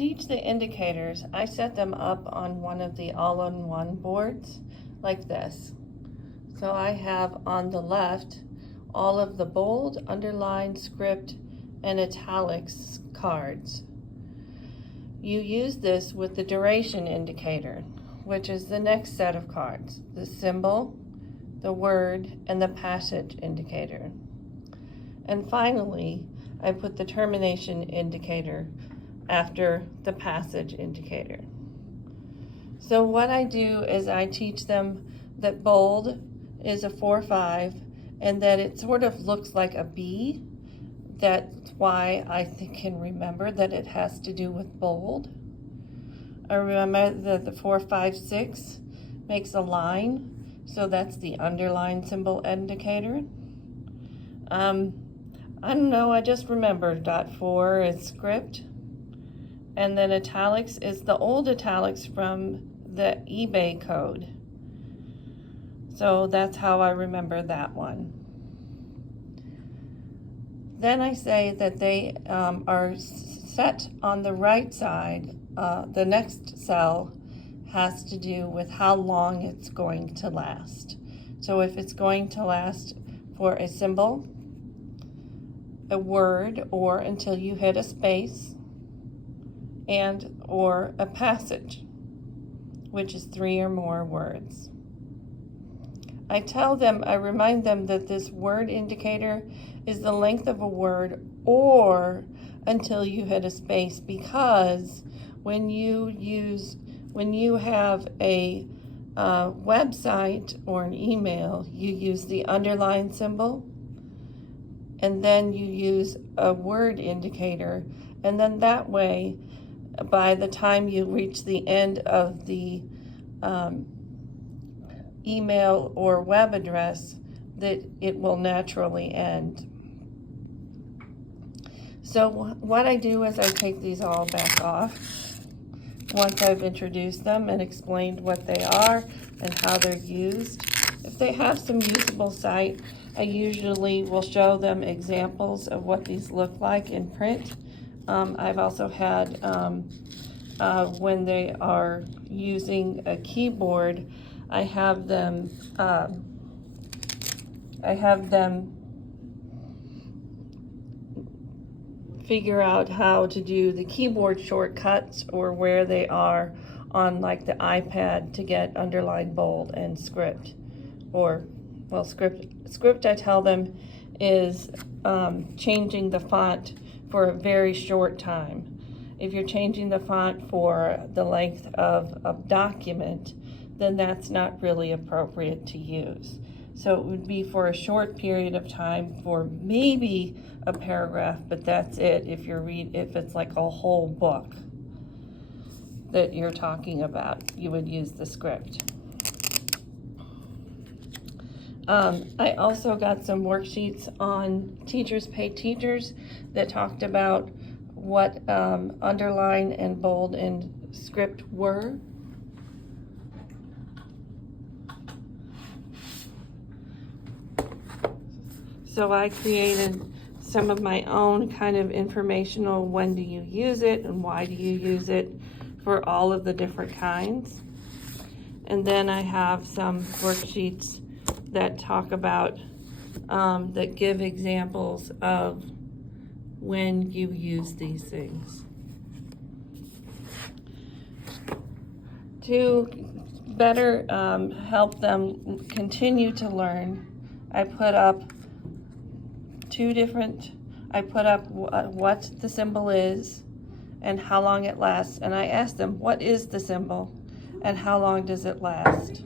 teach the indicators, I set them up on one of the all-in-one boards like this. So I have on the left all of the bold, underlined, script, and italics cards. You use this with the duration indicator, which is the next set of cards, the symbol, the word, and the passage indicator. And finally, I put the termination indicator after the passage indicator. So what I do is I teach them that bold is a 4-5 and that it sort of looks like a B. That's why I can remember that it has to do with bold. I remember that the 4-5-6 makes a line, so that's the underline symbol indicator. I don't know, I just remembered .4 is script. And then italics is the old italics from the eBay code. So that's how I remember that one. Then I say that they are set on the right side. The next cell has to do with how long it's going to last. So if it's going to last for a symbol, a word, or until you hit a space, and or a passage, which is 3 or more words. I remind them that this word indicator is the length of a word or until you hit a space, because when you have a website or an email, you use the underline symbol, and then you use a word indicator, and then that way, by the time you reach the end of the email or web address, that it will naturally end. So what I do is I take these all back off once I've introduced them and explained what they are and how they're used. If they have some usable sight, I usually will show them examples of what these look like in print. I've also had, when they are using a keyboard, I have them figure out how to do the keyboard shortcuts, or where they are on like the iPad to get underline, bold, and script. Or, well, script I tell them is changing the font for a very short time. If you're changing the font for the length of a document, then that's not really appropriate to use. So it would be for a short period of time, for maybe a paragraph, but that's it. If it's like a whole book that you're talking about, you would use the script. I also got some worksheets on Teachers Pay Teachers that talked about what underline and bold and script were. So I created some of my own kind of informational, when do you use it and why do you use it, for all of the different kinds. And then I have some worksheets that talk about, that give examples of when you use these things. To better help them continue to learn, I put up what the symbol is and how long it lasts, and I asked them, what is the symbol and how long does it last?